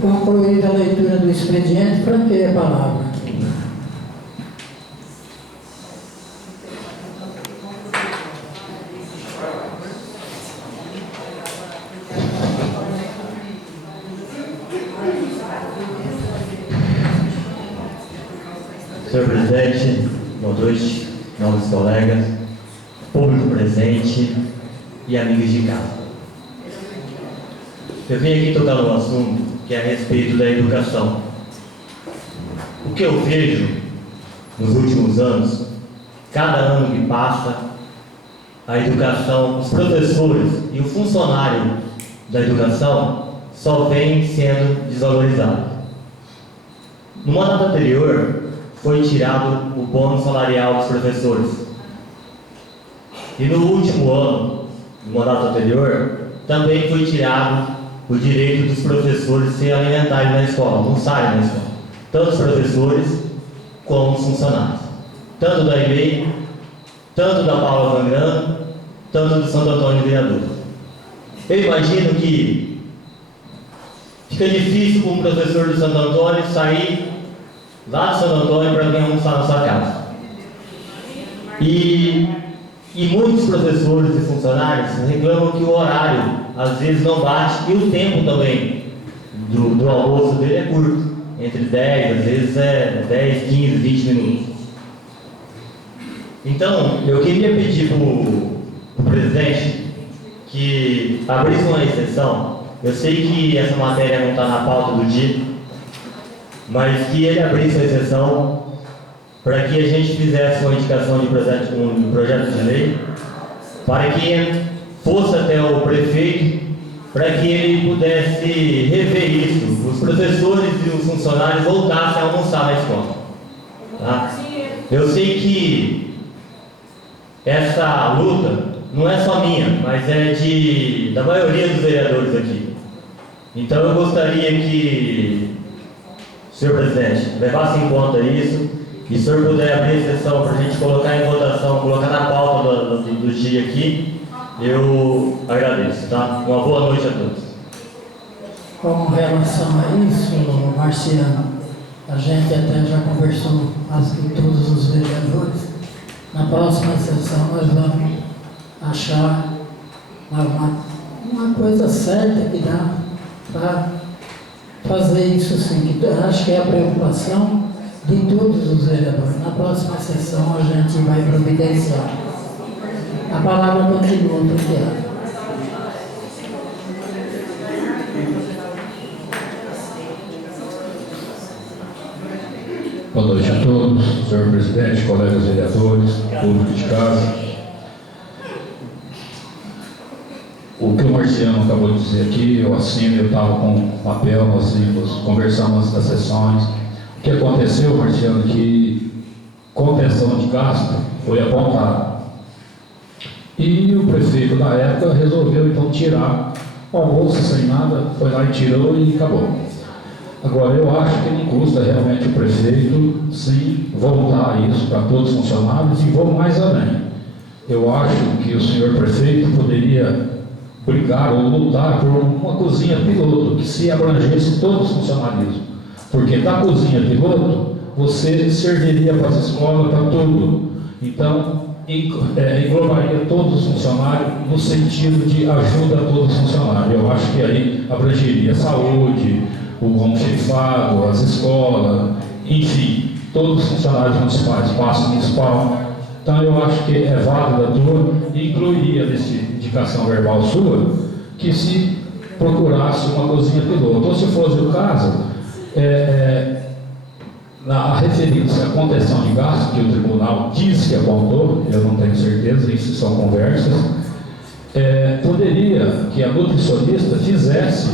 Concluída a leitura do expediente, franqueie a palavra. Senhor presidente, boa noite, nobres colegas, público presente e amigos de casa. Eu vim aqui tocar um assunto que é a respeito da educação. O que eu vejo nos últimos anos, cada ano que passa, a educação, os professores e o funcionário da educação só vem sendo desvalorizados. No mandato anterior, foi tirado o bônus salarial dos professores. E no último ano, no mandato anterior, também foi tirado o direito dos professores se alimentarem na escola, não saem na escola. Tanto os professores como os funcionários. Tanto da EMEI, tanto da Paula Vangrano, tanto do Santo Antônio Vereador. Eu imagino que fica difícil para um professor do Santo Antônio sair lá de Santo Antônio para vir almoçar na sua casa. E muitos professores e funcionários reclamam que o horário às vezes não bate e o tempo também do almoço dele é curto, entre 10, às vezes é 10, 15, 20 minutos. Então, eu queria pedir para o presidente que abrisse uma exceção. Eu sei que essa matéria não está na pauta do dia, mas que ele abrisse uma exceção para que a gente fizesse uma indicação de projeto de lei, para que fosse até o prefeito, para que ele pudesse rever isso, os professores e os funcionários voltassem a almoçar na escola. Tá? Eu sei que essa luta não é só minha, mas é da maioria dos vereadores aqui. Então eu gostaria que senhor presidente, levasse em conta isso e se o senhor puder abrir exceção para a gente colocar em votação, colocar na pauta do dia aqui, eu agradeço, tá? Uma boa noite a todos. Com relação a isso, Marciano, a gente até já conversou com todos os vereadores. Na próxima sessão nós vamos achar uma coisa certa que dá para fazer isso sim, que acho que é a preocupação de todos os vereadores. Na próxima sessão a gente vai providenciar. A palavra continua bloqueada. Boa noite a todos, senhor presidente, colegas vereadores, público de casa. O que o Marciano acabou de dizer aqui, eu assino, eu estava com o papel, nós conversamos antes das sessões. O que aconteceu, Marciano, que contenção de gasto foi apontado. E o prefeito da época resolveu então tirar o almoço sem nada, foi lá e tirou e acabou. Agora, eu acho que não custa realmente o prefeito, sim, voltar isso para todos os funcionários e vou mais além. Eu acho que o senhor prefeito poderia brigar ou lutar por uma cozinha piloto, que se abrangesse todos os funcionários. Porque da cozinha piloto, você serviria para as escolas, para tudo. Então, englobaria todos os funcionários no sentido de ajuda a todos os funcionários. Eu acho que aí abrangeria a saúde, o almoxerifado, as escolas, enfim, todos os funcionários municipais, espaço municipal. Então eu acho que é válida a tua e incluiria nessa indicação verbal sua que se procurasse uma cozinha piloto. Ou se fosse o caso, referindo-se à contenção de gastos, que o tribunal diz que apontou, eu não tenho certeza, isso são conversas, poderia que a nutricionista fizesse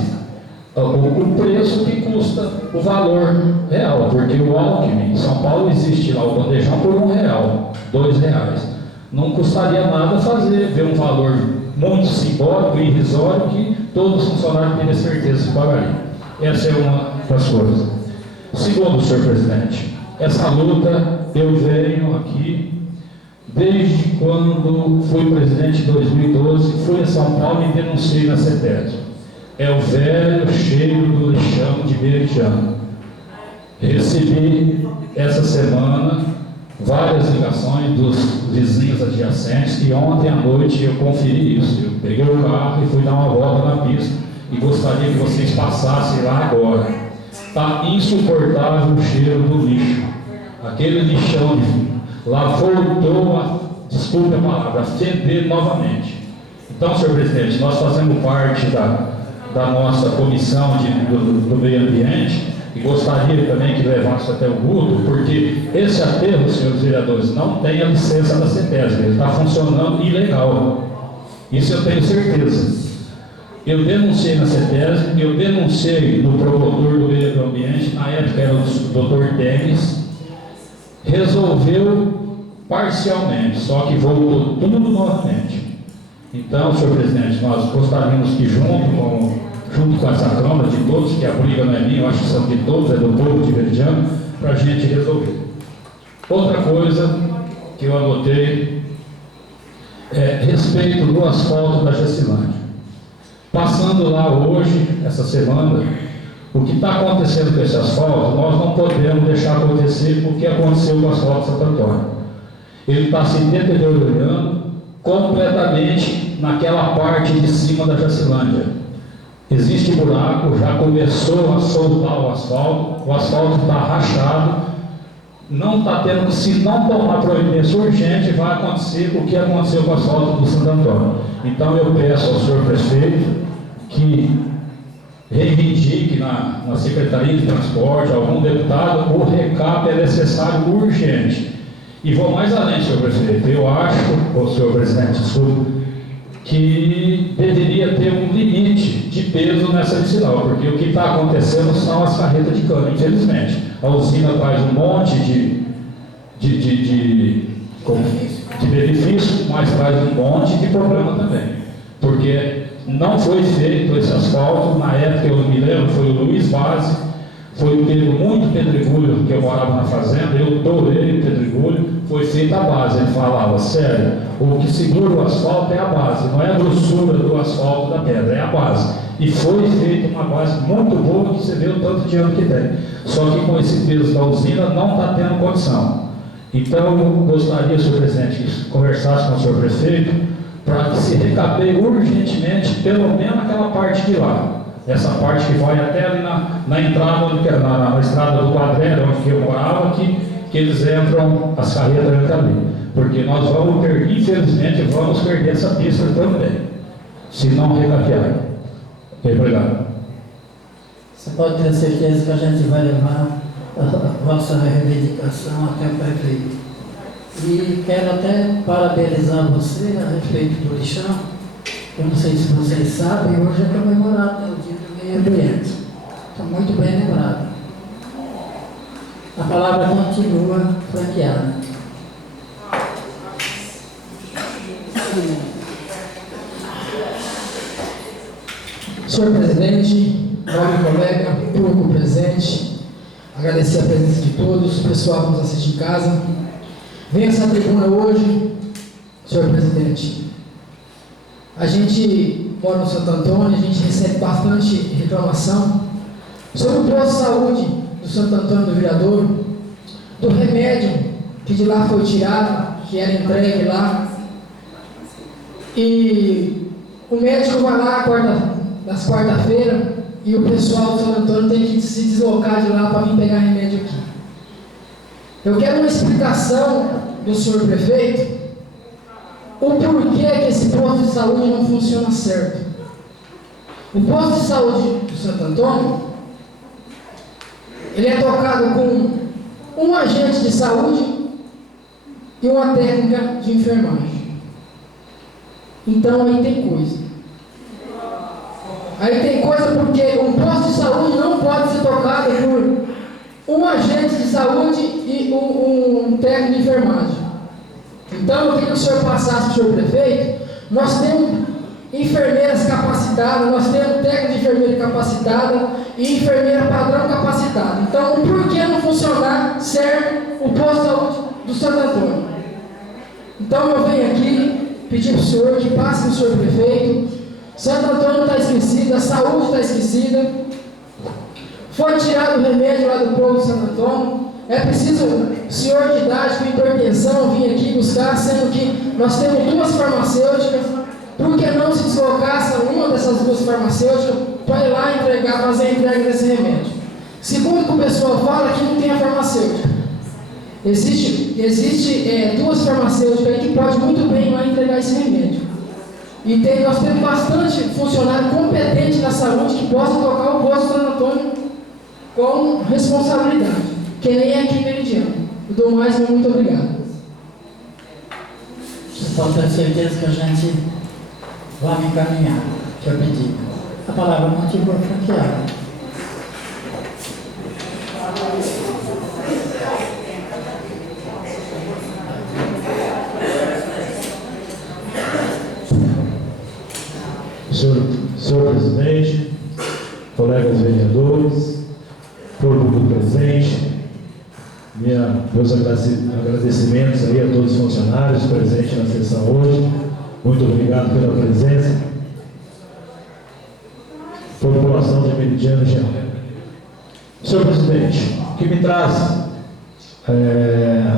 o preço que custa o valor real, porque o Alckmin em São Paulo existe lá o bandejão por R$1, R$2. Não custaria nada fazer, ver um valor muito simbólico e irrisório que todos os funcionários teriam certeza de pagaria. Essa é uma das coisas. Segundo, senhor presidente, essa luta eu venho aqui desde quando fui presidente em 2012, fui em São Paulo e denunciei na CETESB. é o velho cheiro do lixão de Veridiano. Recebi essa semana várias ligações dos vizinhos adjacentes e ontem à noite eu conferi isso. Eu peguei o carro e fui dar uma volta na pista e gostaria que vocês passassem lá agora. Está insuportável o cheiro do lixo. Aquele lixão lá voltou a, desculpe a palavra, a feder novamente. Então, senhor presidente, nós fazemos parte da nossa comissão do meio ambiente e gostaria também que levasse até o Guto, porque esse aterro, senhores vereadores, não tem a licença da CETESB, ele está funcionando ilegal. Isso eu tenho certeza. Eu denunciei na CETESB, eu denunciei no promotor do meio ambiente, na época era o Dr. Denis, resolveu parcialmente, só que voltou tudo novamente. Então, senhor presidente, nós gostaríamos que junto com essa Câmara de todos, que a briga não é minha, eu acho que são de todos, é do povo de Veridiano, para a gente resolver. Outra coisa que eu anotei é respeito do asfalto da Gessilândia. Passando lá hoje, essa semana, o que está acontecendo com esse asfalto, nós não podemos deixar acontecer o que aconteceu com o asfalto de Santo Antônio. Ele está se deteriorando completamente naquela parte de cima da Gessilândia. Existe buraco, já começou a soltar o asfalto está rachado, não está tendo, se não tomar providência urgente, vai acontecer o que aconteceu com o asfalto do Santo Antônio. Então eu peço ao senhor prefeito que reivindique na Secretaria de Transporte, algum deputado, o recap é necessário urgente. E vou mais além, senhor prefeito, eu acho, ou senhor presidente, desculpe, que deveria ter um limite de peso nessa vicinal, porque o que está acontecendo são as carretas de cana, infelizmente. A usina faz um monte de benefício, mas faz um monte de problema também, porque não foi feito esse asfalto, na época eu me lembro, foi o Luiz Base, foi muito pedregulho, que eu morava na fazenda, eu dourei o pedregulho, foi feita a base. Ele falava, sério, o que segura o asfalto é a base, não é a grossura do asfalto da pedra, é a base. E foi feita uma base muito boa, que você vê o tanto de ano que tem. Só que com esse peso da usina não está tendo condição. Então eu gostaria, senhor presidente, que conversasse com o senhor prefeito, para que se recapeie urgentemente, pelo menos aquela parte de lá. Essa parte que vai até ali na entrada, na estrada do Quadrero, onde eu morava, que eles entram, as carretas entram ali. Porque nós vamos perder, infelizmente, vamos perder essa pista também, se não recapear. Obrigado. Você pode ter certeza que a gente vai levar a vossa reivindicação até o prefeito. E quero até parabenizar você a respeito do lixão. Eu não sei se vocês sabem, hoje é comemorado o Dia do Meio Ambiente. Está muito bem lembrado. A palavra continua franqueada. Senhor presidente, nobre colega, público presente, agradecer a presença de todos, o pessoal que nos assiste em casa. Venho a essa tribuna hoje, senhor presidente. A gente mora no Santo Antônio, a gente recebe bastante reclamação sobre o posto de saúde do Santo Antônio do Viradouro, do remédio que de lá foi tirado, que era entregue lá. E o médico vai lá nas quarta-feiras e o pessoal do Santo Antônio tem que se deslocar de lá para vir pegar remédio aqui. Eu quero uma explicação do senhor prefeito o porquê que esse posto de saúde não funciona certo. O posto de saúde do Santo Antônio, ele é tocado com um agente de saúde e uma técnica de enfermagem. Então aí tem coisa. Aí tem coisa porque um posto de saúde não pode ser tocado por um agente de saúde e um técnico de enfermagem. Então eu queria que o senhor passasse para o senhor prefeito. Nós temos enfermeiras capacitadas, nós temos técnico de enfermeira capacitada e enfermeira padrão capacitada. Então por que não funcionar certo o posto de saúde do Santo Antônio? Então eu venho aqui pedir para o senhor que passe para o senhor prefeito. Santo Antônio está esquecido, a saúde está esquecida. Foi tirado o remédio lá do povo de Santo Antônio. É preciso senhor de idade com hipertensão vir aqui buscar, sendo que nós temos 2 farmacêuticas. Por que não se deslocasse uma dessas 2 farmacêuticas para ir lá fazer a entrega desse remédio? Segundo o que o pessoal fala, que não tem a farmacêutica. Existe 2 farmacêuticas aí que podem muito bem ir lá entregar esse remédio. E nós temos bastante funcionário competente na saúde que possa tocar o posto de Santo Antônio com responsabilidade, que nem é aqui em Meridiano. Do mais, muito obrigado. Você pode ter certeza que a gente vai me encaminhar, que eu pedi. A palavra motivo é franqueada. Senhor presidente, colegas vereadores, público presente, meus agradecimentos aí a todos os funcionários presentes na sessão hoje. Muito obrigado pela presença. População de Meridiano geral. Senhor presidente, o que me traz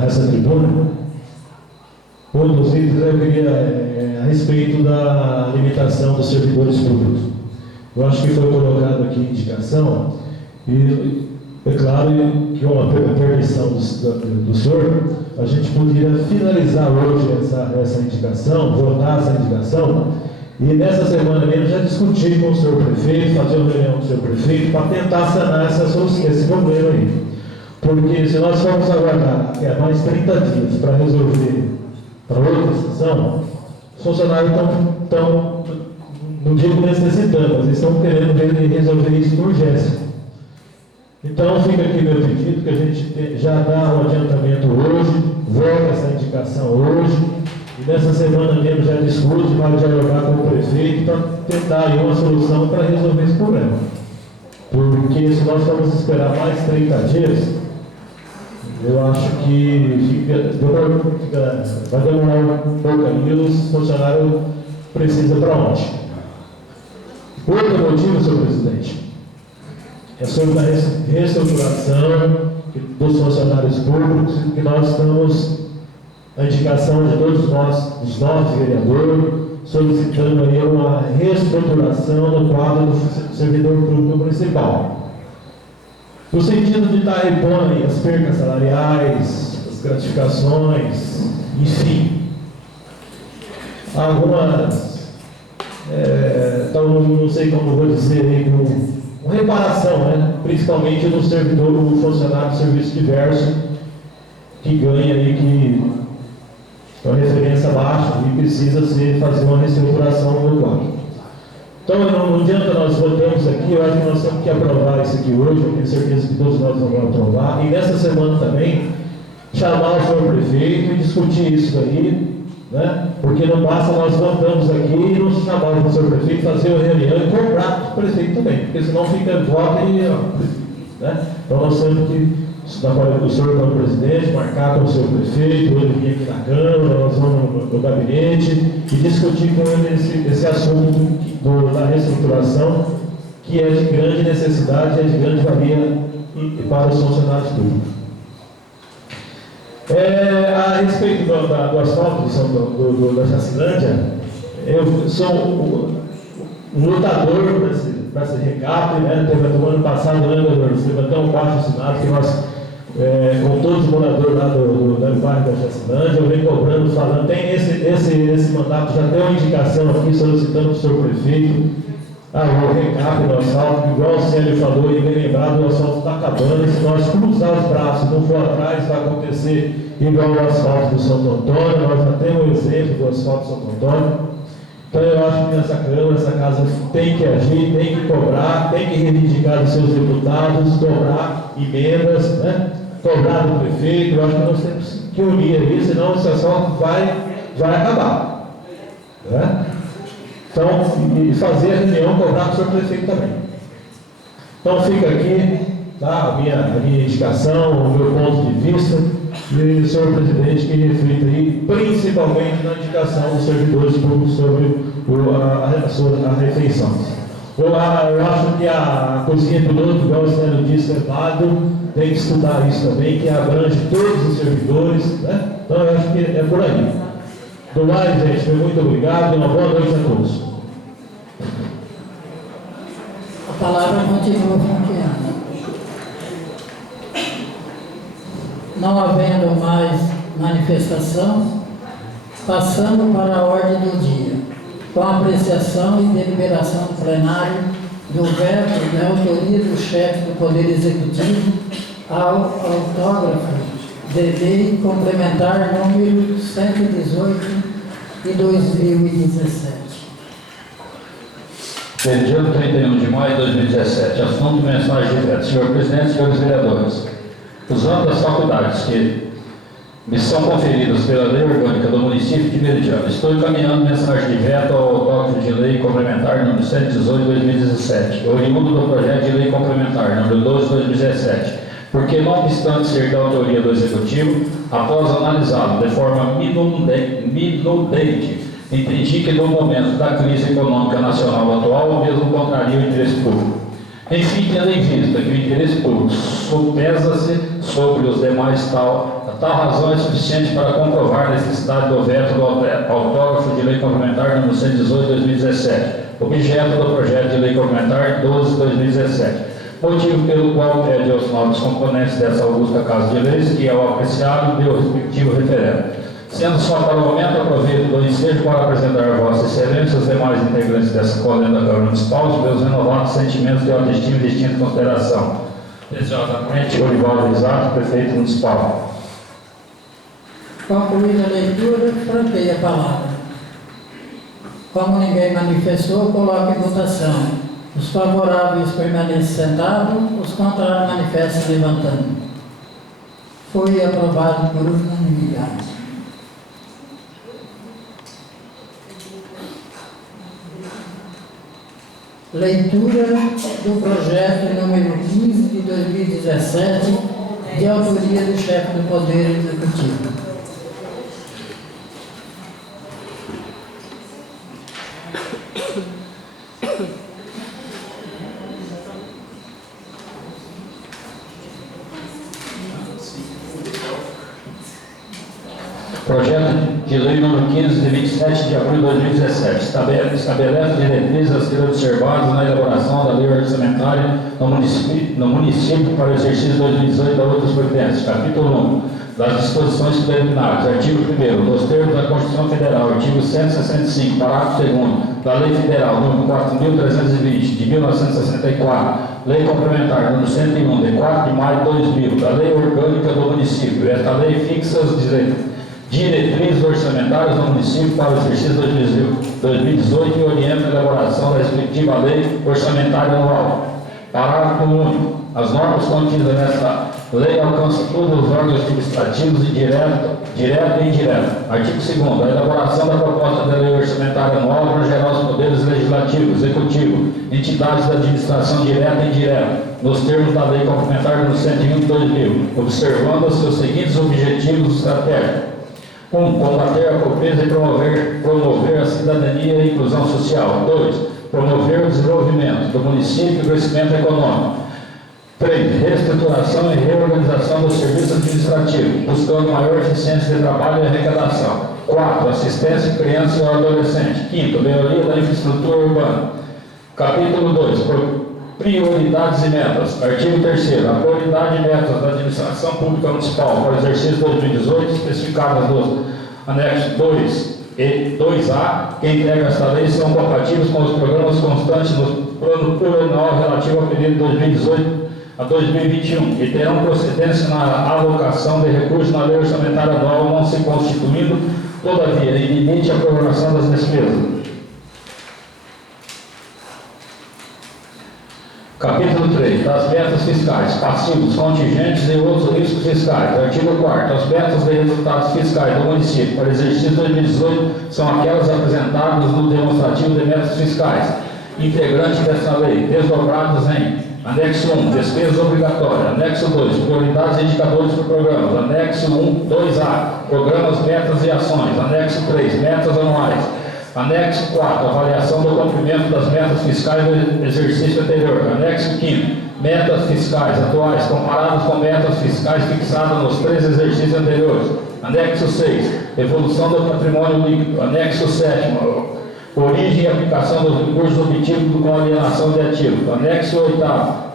essa tribuna, um dos itens eu queria a respeito da limitação dos servidores públicos. Eu acho que foi colocado aqui indicação, e é claro que uma permissão do senhor, a gente poderia finalizar hoje essa indicação, votar essa indicação, e nessa semana mesmo já discutir com o senhor prefeito, fazer uma reunião com o senhor prefeito, para tentar sanar esse problema aí. Porque se nós formos aguardar mais 30 dias para resolver para outra sessão, os funcionários estão, não digo necessitando, mas estão querendo resolver isso com urgência. Então fica aqui meu pedido, que a gente já dá um adiantamento hoje, volta essa indicação hoje, e nessa semana mesmo já discute, vai dialogar com o prefeito para tentar aí uma solução para resolver esse problema. Porque se nós formos esperar mais 30 dias, eu acho que vai demorar um pouco aí, os funcionários precisam para onde? Outro motivo, senhor presidente, é sobre a reestruturação dos funcionários públicos, que nós estamos, a indicação de todos nós, os novos vereadores, solicitando aí uma reestruturação no quadro do servidor público municipal. No sentido de estar repondo aí as percas salariais, as gratificações, enfim. Algumas, então não sei como vou dizer aí, uma reparação, né? Principalmente no servidor, no funcionário de serviço diverso, que ganha aí que uma referência baixa e precisa fazer uma reestruturação no quadro. Então, não adianta nós votamos aqui, eu acho que nós temos que aprovar isso aqui hoje, eu tenho certeza que todos nós vamos aprovar, e nessa semana também, chamar o senhor prefeito e discutir isso aí, né? Porque não basta nós votamos aqui e não chamamos o senhor prefeito, fazer uma reunião e cobrar o prefeito também, porque senão fica voto e... né? Então nós temos que, o senhor como presidente, marcar com o senhor prefeito, ele vir aqui na Câmara, nós vamos no gabinete e discutir com ele esse assunto da reestruturação, que é de grande necessidade, é de grande valia para os funcionários públicos. A respeito do asfalto da Chacilândia, eu sou um lutador para esse recap, né? Teve no ano passado, nós levantamos 4 assinados que nós, com todos os moradores lá do bairro da Chacilândia, eu venho cobrando, falando, tem esse mandato, já tem uma indicação aqui solicitando o senhor prefeito, o recap do asfalto, igual o Célio falou e bem lembrado, o asfalto está acabando, e se nós cruzar os braços, não for atrás, vai acontecer igual o asfalto do Santo Antônio. Nós já temos um exemplo do asfalto do Santo Antônio. Então eu acho que nessa Câmara, essa casa tem que agir, tem que cobrar, tem que reivindicar dos seus deputados, cobrar emendas, né? Cobrar do prefeito. Eu acho que nós temos que unir aí, senão esse asfalto vai acabar. Né? Então, e fazer a reunião, cobrar do seu prefeito também. Então fica aqui, tá, a minha indicação, o meu ponto de vista. e, senhor presidente, que reflita aí, principalmente na indicação dos servidores públicos sobre a refeição. Eu acho que a cozinha piloto, igual o Estélio disse, é válido, tem que estudar isso também, que abrange todos os servidores, né? Então eu acho que é por aí. Do mais, gente, muito obrigado e uma boa noite a todos. A palavra continua franqueada. Não havendo mais manifestação, passando para a ordem do dia, com a apreciação e deliberação do plenário do veto da autoria do chefe do Poder Executivo ao autógrafo de lei complementar número 118 de 2017. Dia 31 de maio de 2017, assunto mensagem de veto. Senhor presidente, senhores vereadores, usando as faculdades que me são conferidas pela lei orgânica do município de Meridiano, estou encaminhando mensagem de veto ao autógrafo de lei complementar número 118 de 2017, oriundo do projeto de lei complementar número 12 de 2017, porque não obstante ser da autoria do Executivo, após analisá-lo de forma minudente, entendi que no momento da crise econômica nacional atual, o mesmo contraria o interesse público. Enfim, tendo em vista que o interesse público supesa-se sobre os demais tal razão é suficiente para comprovar a necessidade do veto do autógrafo de lei complementar número 118 de 2017, objeto do projeto de lei complementar 12 de 2017, motivo pelo qual pede aos nobres componentes dessa augusta Casa de Leis que, ao apreciado, dê o respectivo referendo. Sendo só para o momento, aproveito do ensejo para apresentar a Vossa Excelência os demais integrantes dessa coluna da Câmara Municipal os meus renovados sentimentos de autoestima e distinta consideração. Desejosamente, Orivaldo Isaac, prefeito municipal. Concluída a leitura, franqueia a palavra. Como ninguém manifestou, coloque em votação. Os favoráveis permanecem sentados, os contrários manifestam levantando. Foi aprovado por unanimidade. Leitura do projeto número 15 de 2017, de autoria do chefe do Poder Executivo. Projeto de lei número 15, de 27 de abril de 2017, estabelece diretrizes a serem observadas na elaboração da lei orçamentária no município para o exercício 2018 da outras providências. Capítulo 1 das disposições preliminares. Artigo 1º dos termos da Constituição Federal. Artigo 165, parágrafo 2º da Lei Federal número 4.320 de 1964, Lei Complementar número 101 de 4 de maio de 2000, da Lei Orgânica do Município. Esta lei fixa os diretrizes orçamentárias do município para o exercício 2018 e orienta a elaboração da respectiva lei orçamentária anual. Parágrafo único. As normas contidas nesta lei alcançam todos os órgãos administrativos e direto e indireto. Artigo 2º. A elaboração da proposta da lei orçamentária anual abrangerá os poderes legislativo, executivo, entidades da administração direta e indireta, nos termos da lei complementar número 101 de 2000, observando os seus seguintes objetivos estratégicos. 1. Combater a pobreza e promover a cidadania e a inclusão social. 2. Promover o desenvolvimento do município e o crescimento econômico. 3. Reestruturação e reorganização do serviço administrativo, buscando maior eficiência de trabalho e arrecadação. 4. Assistência à criança e ao adolescente. 5. Melhoria da infraestrutura urbana. Capítulo 2. Prioridades e metas. Artigo 3º. A prioridade e metas da administração pública municipal para o exercício 2018, especificadas nos anexos 2 e 2A, que integram esta lei, são compatíveis com os programas constantes no plano plurianual relativo ao período de 2018 a 2021 e terão procedência na alocação de recursos na lei orçamentária anual, não se constituindo, todavia, em limite à programação das despesas. Capítulo 3. Das metas fiscais, passivos, contingentes e outros riscos fiscais. Artigo 4º. As metas de resultados fiscais do município para o exercício 2018 são aquelas apresentadas no demonstrativo de metas fiscais, integrante desta lei, desdobradas em Anexo 1, despesas obrigatórias. Anexo 2, prioridades e indicadores por programas. Anexo 2A, programas, metas e ações. Anexo 3, metas anuais. Anexo 4, avaliação do cumprimento das metas fiscais do exercício anterior. Anexo 5, metas fiscais atuais comparadas com metas fiscais fixadas nos 3 exercícios anteriores. Anexo 6, evolução do patrimônio líquido. Anexo 7, origem e aplicação dos recursos obtidos com alienação de ativos. Anexo 8,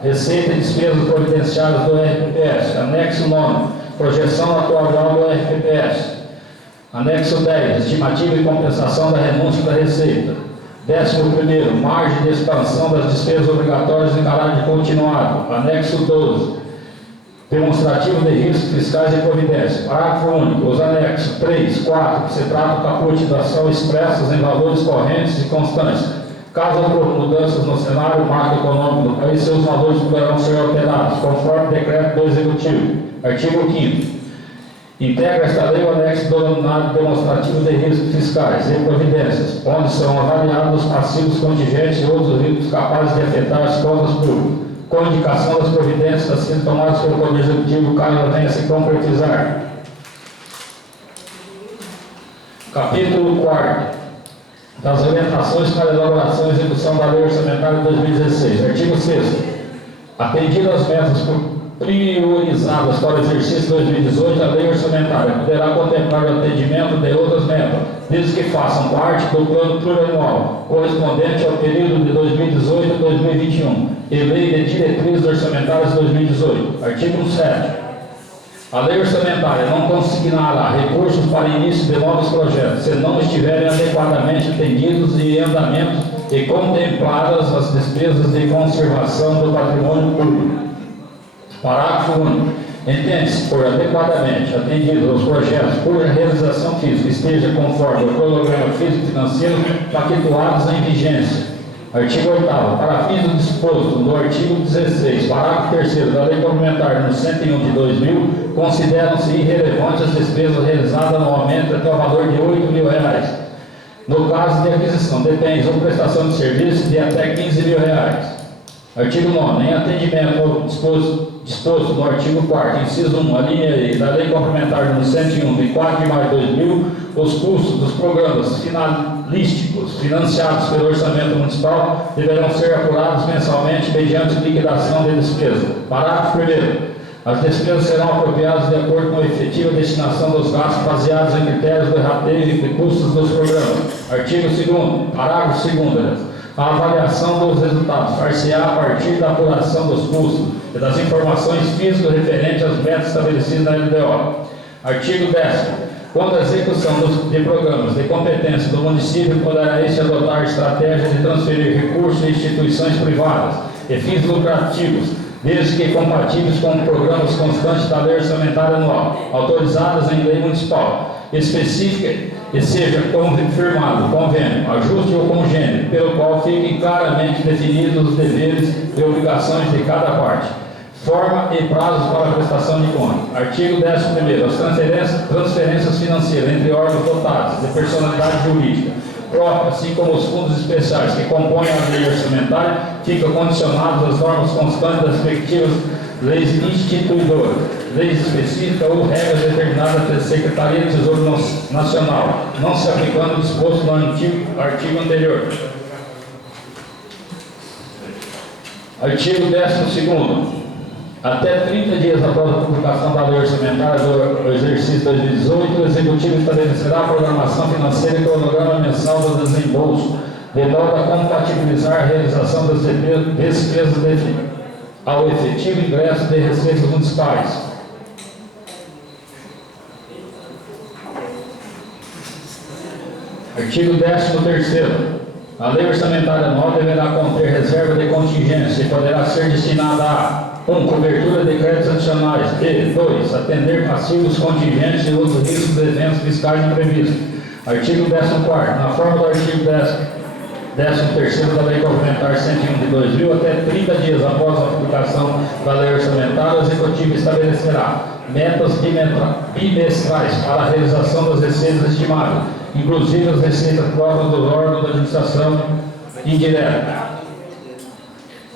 receita e despesas providenciárias do RPPS. Anexo 9, projeção atuarial do RPPS. Anexo 10, estimativa e compensação da renúncia da receita. 11º, margem de expansão das despesas obrigatórias em caráter continuado. Anexo 12, demonstrativo de riscos fiscais e providências. Parágrafo único. Os anexos 3, 4, que se trata da cotização expressas em valores correntes e constantes. Caso ocorram mudanças no cenário macroeconômico do país, seus valores poderão ser alterados, conforme decreto do Executivo. Artigo 5º. Integra esta lei o anexo denominado demonstrativo de riscos fiscais e providências, onde são avaliados os passivos contingentes e outros riscos capazes de afetar as contas públicas, com indicação das providências a serem tomadas pelo Poder Executivo, caso ela venha a se concretizar. Capítulo 4º. Das orientações para elaboração e execução da Lei Orçamentária de 2016. Artigo 6º. Atendido às metas priorizadas para o exercício 2018, a Lei Orçamentária poderá contemplar o atendimento de outras metas, desde que façam parte do plano plurianual, correspondente ao período de 2018 a 2021, e Lei de Diretrizes Orçamentárias 2018. Artigo 7º. A Lei Orçamentária não consignará recursos para início de novos projetos, se não estiverem adequadamente atendidos e em andamento e contempladas as despesas de conservação do patrimônio público. Parágrafo único. Entende-se por adequadamente atendidos os projetos cuja realização física esteja conforme o cronograma físico-financeiro pactuados em vigência. Artigo 8º. Para fins do disposto no artigo 16, parágrafo 3º da Lei Complementar número 101 de 2000, consideram-se irrelevantes as despesas realizadas anualmente até o valor de R$8.000. No caso de aquisição de bens ou prestação de serviços de até R$15.000. Artigo 9º. Em atendimento ao disposto no artigo 4º, inciso 1, a linha E da Lei Complementar número 101, de 4 de maio de 2000, os custos dos programas finalísticos financiados pelo Orçamento Municipal deverão ser apurados mensalmente mediante liquidação de despesa. Parágrafo 1º. As despesas serão apropriadas de acordo com a efetiva destinação dos gastos baseados em critérios do rateio e custos dos programas. Artigo 2º. Parágrafo 2º. A avaliação dos resultados far-se-á a partir da apuração dos custos e das informações físicas referentes às metas estabelecidas na LDO. Artigo 10º. Quando a execução de programas de competência do município, poderá este adotar estratégias de transferir recursos de instituições privadas e fins lucrativos, desde que compatíveis com programas constantes da Lei Orçamentária Anual, autorizadas em lei municipal específica, e seja confirmado convênio, ajuste ou congênio, pelo qual fiquem claramente definidos os deveres e obrigações de cada parte, forma e prazos para a prestação de contas. Artigo 11º. As transferências financeiras entre órgãos dotados de personalidade jurídica própria, assim como os fundos especiais que compõem a lei orçamentária, ficam condicionados às normas constantes das respectivas leis instituidoras, leis específicas ou regras determinadas pela Secretaria de Tesouro Nacional, não se aplicando o disposto no artigo anterior. Artigo 12º. Até 30 dias após a publicação da Lei Orçamentária do exercício 2018, o Executivo estabelecerá a programação financeira e cronograma mensal do desembolso, de modo a compatibilizar a realização das despesas ao efetivo ingresso de receitas municipais. Artigo 13º. A Lei Orçamentária Anual deverá conter reserva de contingência e poderá ser destinada a 1. Cobertura de créditos adicionais e 2. Atender passivos contingentes e outros riscos de eventos fiscais imprevistos. Artigo 14º. Na forma do artigo 13º da Lei Complementar 101 de 2000, até 30 dias após a publicação da Lei Orçamentária, o Executivo estabelecerá metas bimestrais para a realização das receitas estimadas, inclusive as receitas próprias dos órgãos da administração indireta.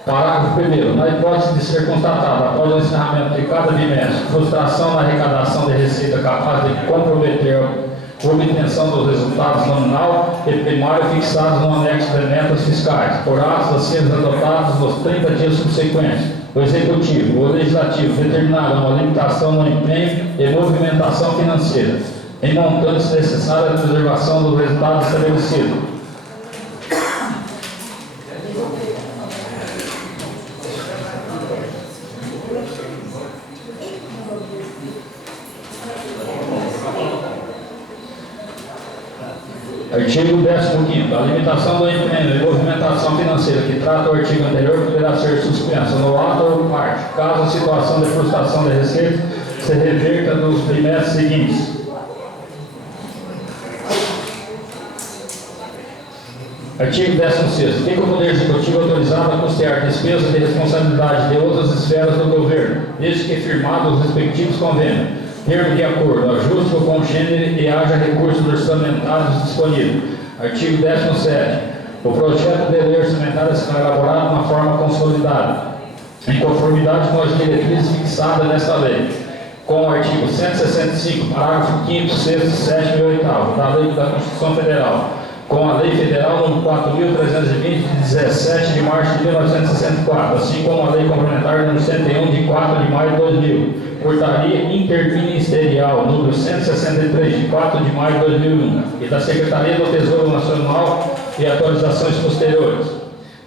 Parágrafo 1º. Na hipótese de ser constatada, após o encerramento de cada bimestre, frustração na arrecadação de receita capaz de comprometer a obtenção dos resultados nominal e primário fixados no anexo de metas fiscais, por atos a serem adotados nos 30 dias subsequentes, o Executivo ou o Legislativo determinarão a limitação no empenho e movimentação financeira, em montantes necessários à preservação do resultado estabelecido. Artigo 15º. A limitação do empenho e movimentação financeira que trata o artigo anterior poderá ser suspensa no ato ou parte, caso a situação de frustração de receita se reverta nos bimestres seguintes. Artigo 16º. Fica o Poder Executivo autorizado a custear despesas de responsabilidade de outras esferas do governo, desde que firmados os respectivos convênios, termo de acordo, ajuste ou congênere e haja recursos orçamentários disponíveis. Artigo 17º. O projeto de lei orçamentária será elaborado de uma forma consolidada, em conformidade com as diretrizes fixadas nesta lei, com o artigo 165, parágrafo 5º, 6º, 7º e 8º da Lei da Constituição Federal, com a Lei Federal nº 4.320, de 17 de março de 1964, assim como a Lei Complementar nº 101, de 4 de maio de 2000, Portaria Interministerial número 163, de 4 de maio de 2001, e da Secretaria do Tesouro Nacional e atualizações posteriores.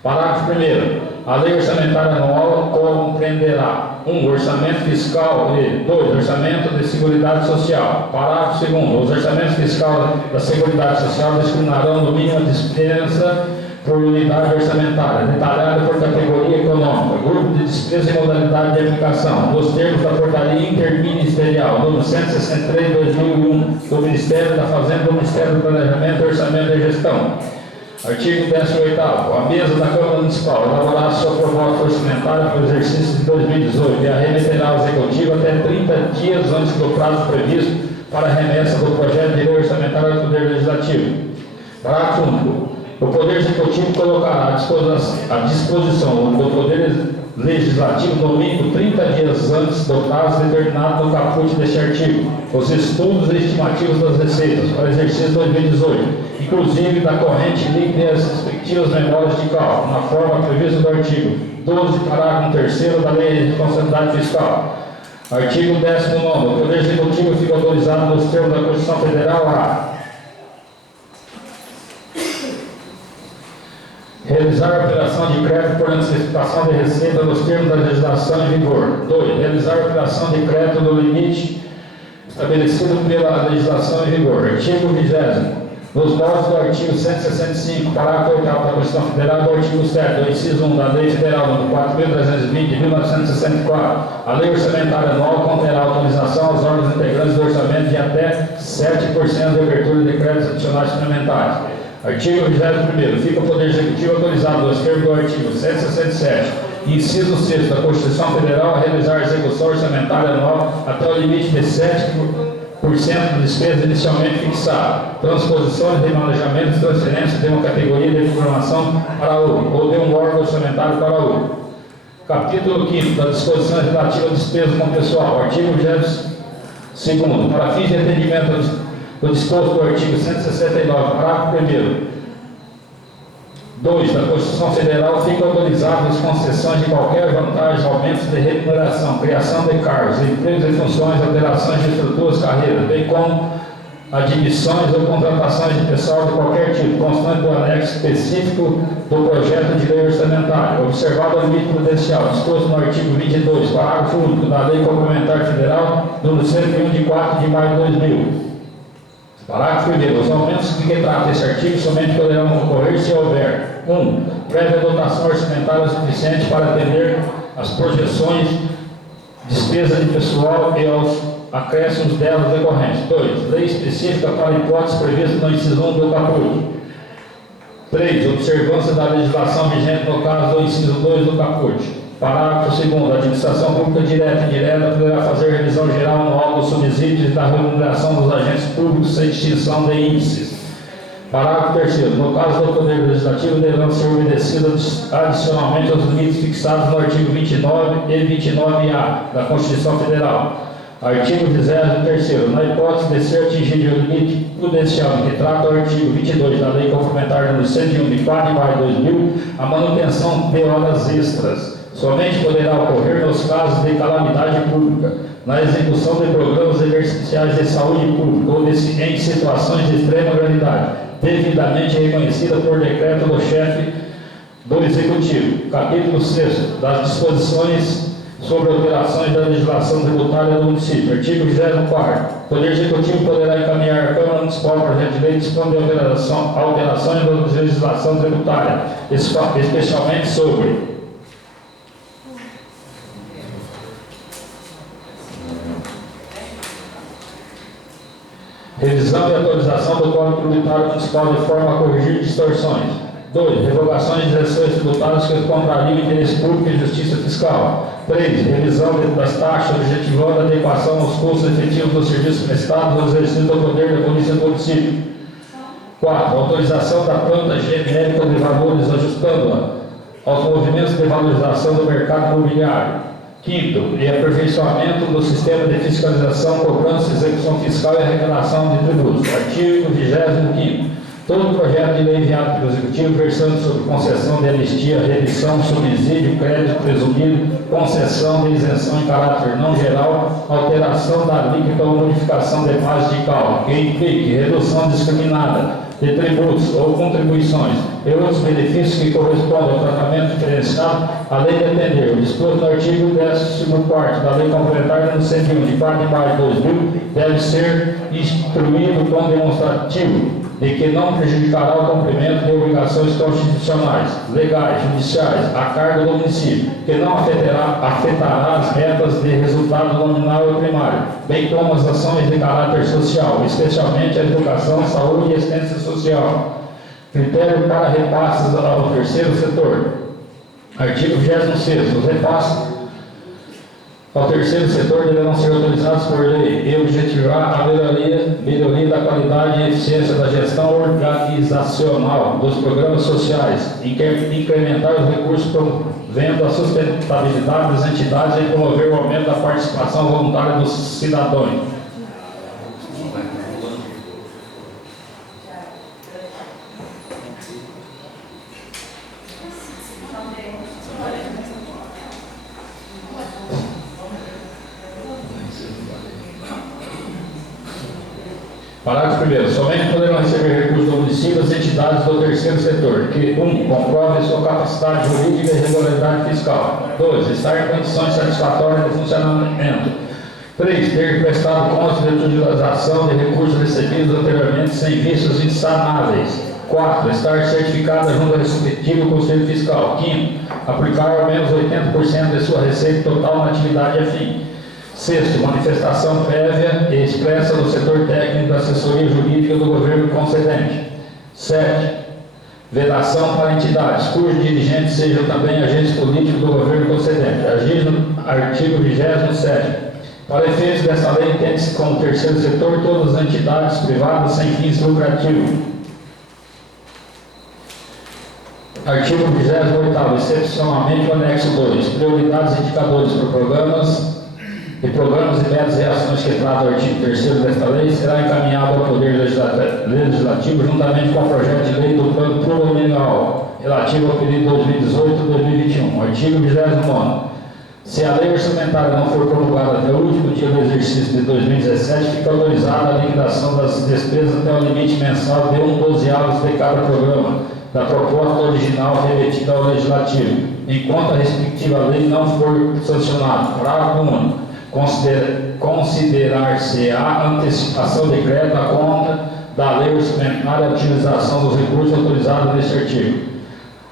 Parágrafo 1º. A Lei Orçamentária Anual compreenderá 1. Orçamento fiscal e 2. Orçamento de Seguridade Social. Parágrafo 2º. Os orçamentos fiscais da Seguridade Social destinarão no mínimo a despesa por unidade orçamentária, detalhada por categoria econômica, grupo de despesa e modalidade de aplicação, nos termos da Portaria Interministerial número 163/2001 do Ministério da Fazenda, do Ministério do Planejamento, Orçamento e Gestão. Artigo 18º. A mesa da Câmara Municipal elaborará sua proposta orçamentária para o exercício de 2018 e a remeterá ao Executivo até 30 dias antes do prazo previsto para a remessa do projeto de lei orçamentária do Poder Legislativo. Parágrafo único. O Poder Executivo colocará à disposição do Poder Legislativo, no mínimo 30 dias antes do prazo determinado no caput deste artigo, os estudos e estimativos das receitas para o exercício 2018, inclusive da corrente líquida e as respectivas memórias de cálculo, na forma prevista do artigo 12, parágrafo 3º da Lei de Responsabilidade Fiscal. Artigo 19º. O Poder Executivo fica autorizado nos termos da Constituição Federal a realizar a operação de crédito por antecipação de receita nos termos da legislação em vigor. 2. Realizar a operação de crédito no limite estabelecido pela legislação em vigor. Artigo 20º. Nos moldes do artigo 165, parágrafo 8º da Constituição Federal, do artigo 7º, do inciso 1 da Lei Federal nº 4.320, de 1964, a Lei Orçamentária Anual conterá autorização aos órgãos integrantes do orçamento de até 7% de abertura de créditos adicionais suplementares. Artigo 21º. Fica o Poder Executivo autorizado, nos termos do artigo 167, inciso 6 da Constituição Federal, a realizar a execução orçamentária anual até o limite de 7% de despesa inicialmente fixada, transposições, remanejamentos e transferências de uma categoria de informação para outra, ou de um órgão orçamentário para outro. Capítulo 5º das disposições relativas à despesa com pessoal. Artigo 22º. Para fins de atendimento do disposto do artigo 169, parágrafo 1º, 2 da Constituição Federal, fica autorizado as concessões de qualquer vantagem, aumentos de remuneração, criação de cargos, empregos e funções, alterações de estruturas, carreiras, bem como admissões ou contratações de pessoal de qualquer tipo, constante do anexo específico do projeto de lei orçamentária, observado o limite prudencial disposto no artigo 22, parágrafo único da Lei Complementar Federal, número 101, de 4 de maio de 2000. Parágrafo 1º. Os aumentos de que trata esse artigo somente poderão ocorrer se houver 1. Prévia dotação orçamentária suficiente para atender às projeções, despesa de pessoal e aos acréscimos delas decorrentes. 2. Lei específica para hipóteses previstas no inciso 1 do caput. 3. Observância da legislação vigente no caso do inciso 2 do caput. Parágrafo 2º. A administração pública direta e indireta poderá fazer revisão geral anual dos subsídios e da remuneração dos agentes públicos sem distinção de índices. Parágrafo 3º. No caso do Poder Legislativo, deverão ser obedecidos adicionalmente aos limites fixados no artigo 29 e 29A da Constituição Federal. Artigo 23º. Na hipótese de ser atingido o limite prudencial de que trata o artigo 22 da Lei Complementar nº 101 de 4 de maio de 2000, a manutenção de horas extras somente poderá ocorrer nos casos de calamidade pública, na execução de programas emergenciais de saúde pública ou em situações de extrema gravidade, devidamente reconhecida por decreto do chefe do Executivo. Capítulo 6º. Das disposições sobre alterações da legislação tributária do município. Artigo 24º. O Poder Executivo poderá encaminhar à Câmara Municipal projeto de lei dispõe de alterações da legislação tributária, especialmente sobre revisão e atualização do Código Tributário Municipal de forma a corrigir distorções. 2. Revogações de isenções tributárias que contrariam o interesse público e justiça fiscal. 3. Revisão das taxas objetivando a adequação aos custos efetivos dos serviços prestados ao exercício do poder da polícia do município. 4. Autorização da planta genérica de valores ajustando-a aos movimentos de valorização do mercado imobiliário. 5º, e aperfeiçoamento do sistema de fiscalização, cobrança, execução fiscal e arrecadação de tributos. Artigo 25º. Todo projeto de lei enviado pelo Executivo versando sobre concessão de anistia, remissão, subsídio, crédito presumido, concessão de isenção em caráter não geral, alteração da alíquota ou modificação de base de cálculo, que implique redução discriminada de tributos ou contribuições e outros benefícios que correspondam ao tratamento diferenciado, além de atender o disposto no artigo 14º da Lei Complementar nº 101 de 4 de maio de 2000, deve ser instruído com demonstrativo de que não prejudicará o cumprimento de obrigações constitucionais, legais, judiciais, a cargo do município, que não afetará as metas de resultado nominal e primário, bem como as ações de caráter social, especialmente a educação, saúde e assistência social. Critério para repasses ao terceiro setor. Artigo 26º. Os repasses ao terceiro setor deverão ser autorizados por lei e objetivar a melhoria da qualidade e eficiência da gestão organizacional dos programas sociais, incrementar os recursos promovendo a sustentabilidade das entidades e promover o aumento da participação voluntária dos cidadãos. Parágrafo 1º. Somente poderão receber recursos do município as entidades do terceiro setor que 1. Comprovem sua capacidade jurídica e regularidade fiscal. 2. Estar em condições satisfatórias de funcionamento. 3. Ter prestado conta de utilização de recursos recebidos anteriormente sem vícios insanáveis. 4. Estar certificada junto ao respectivo Conselho Fiscal. 5. Aplicar ao menos 80% de sua receita total na atividade afim. 6º, manifestação prévia e expressa do setor técnico da assessoria jurídica do governo concedente. 7. Vedação para entidades cujos dirigentes sejam também agentes políticos do governo concedente. Artigo 27º. Para efeitos desta lei, entende-se como terceiro setor todas as entidades privadas sem fins lucrativos. Artigo 28º. Excepcionalmente o anexo 2. Prioridades e indicadores para programas e metas e ações que trata o artigo 3º desta lei será encaminhado ao Poder Legislativo juntamente com o projeto de lei do Plano Plurianual relativo ao período 2018-2021. Artigo 29º. Se a lei orçamentária não for promulgada até o último dia do exercício de 2017, fica autorizada a liquidação das despesas até o limite mensal de 1/12 de cada programa da proposta original remetida ao Legislativo, enquanto a respectiva lei não for sancionada. Parágrafo único. Considerar-se-á antecipação de crédito à conta da lei orçamentária a utilização dos recursos autorizados neste artigo.